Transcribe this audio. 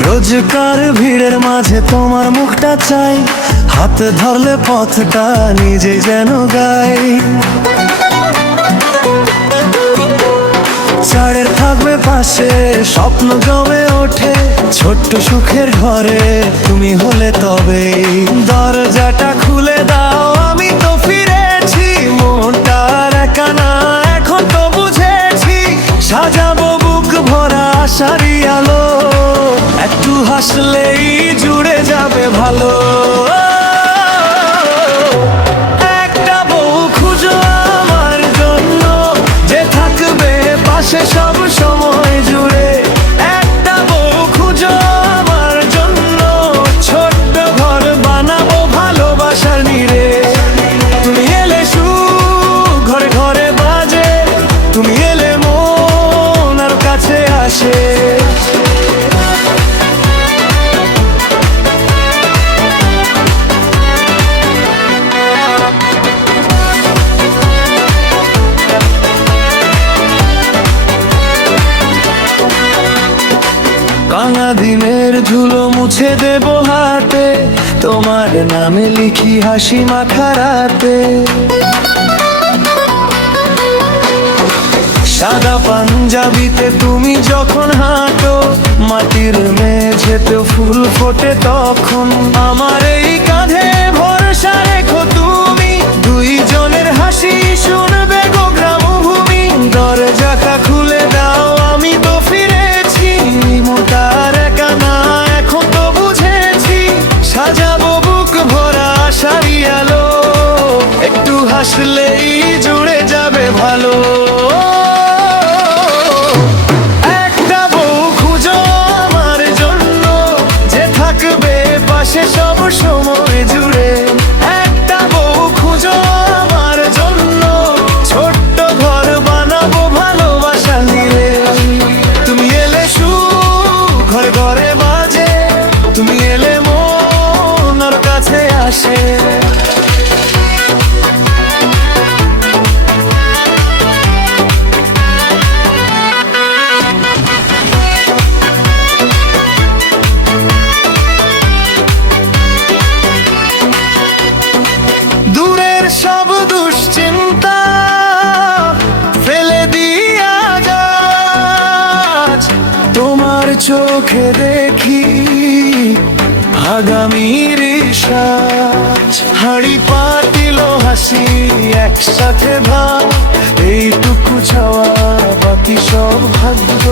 রোজকার ভিড়ের মাঝে তোমার মুখটা চাই, হাতে ধরলে পথটা নিজে যেন গাই। চারের থাকবে পাশে, স্বপ্ন জমে ওঠে, ছোট্ট সুখের ঘরে তুমি হলে তবে। দরজাটা খুলে দাও, আমি তো ফিরেছি, মনটা একা না এখন তো বুঝেছি। সাজাবো বুক ভরা আশারি আলো, একটু হাসলেই জুড়ে যাবে ভালো। একটা বউ খুঁজো আমার জন্য, যে থাকবে পাশে সব সময় জুড়ে। একটা বউ খুঁজো আমার জন্য, ছোট্ট ঘর বানাবো ভালোবাসার নিরে। তুমি এলে সুখ ঘরে ঘরে বাজে, তুমি এলে মন আর কাছে আসে। ভাঙা দিনের ধুলো মুছে দেব হাতে, তোমার নামে লিখি হাসি মাখা রাতে। সাদা পাঞ্জাবিতে তুমি যখন হাঁটো, মাটির মেঝেতে ফুল ফোটে তখন। আমার এই কাঁধে ভরসা রেখো তুমি, দুইজনের হাসি শুনবে গো গ্রামভূমি। দরজাটা খুলে দাও, আমি তো ফিরেছি, মোটার একা না এখন তো বুঝেছি। সাজাবো বুক ভরা আশারি আলো, একটু হাসলেই জুড়ে যাবে ভালো। একটা বউ খুঁজো আমার জন্য, যে থাকবে পাশে সব সময় জুড়ে। একটা বউ খুঁজো আমার জন্য, ছোট্ট ঘর বানাবো ভালোবাসা নিয়ে। তুমি এলে সুখ ঘরে ঘরে বাজে, তুমি এলে মন ওর কাছে আসে। দূরের সব দুশ্চিন্তা ফেলে দিয়া যাচ, তোমার চোখে দেখি আগামীর সাজ। হাড়ি পাতিল হাসি একসাথে ভাব, এইটুকু চাওয়া বাকি সব ভাগ্য।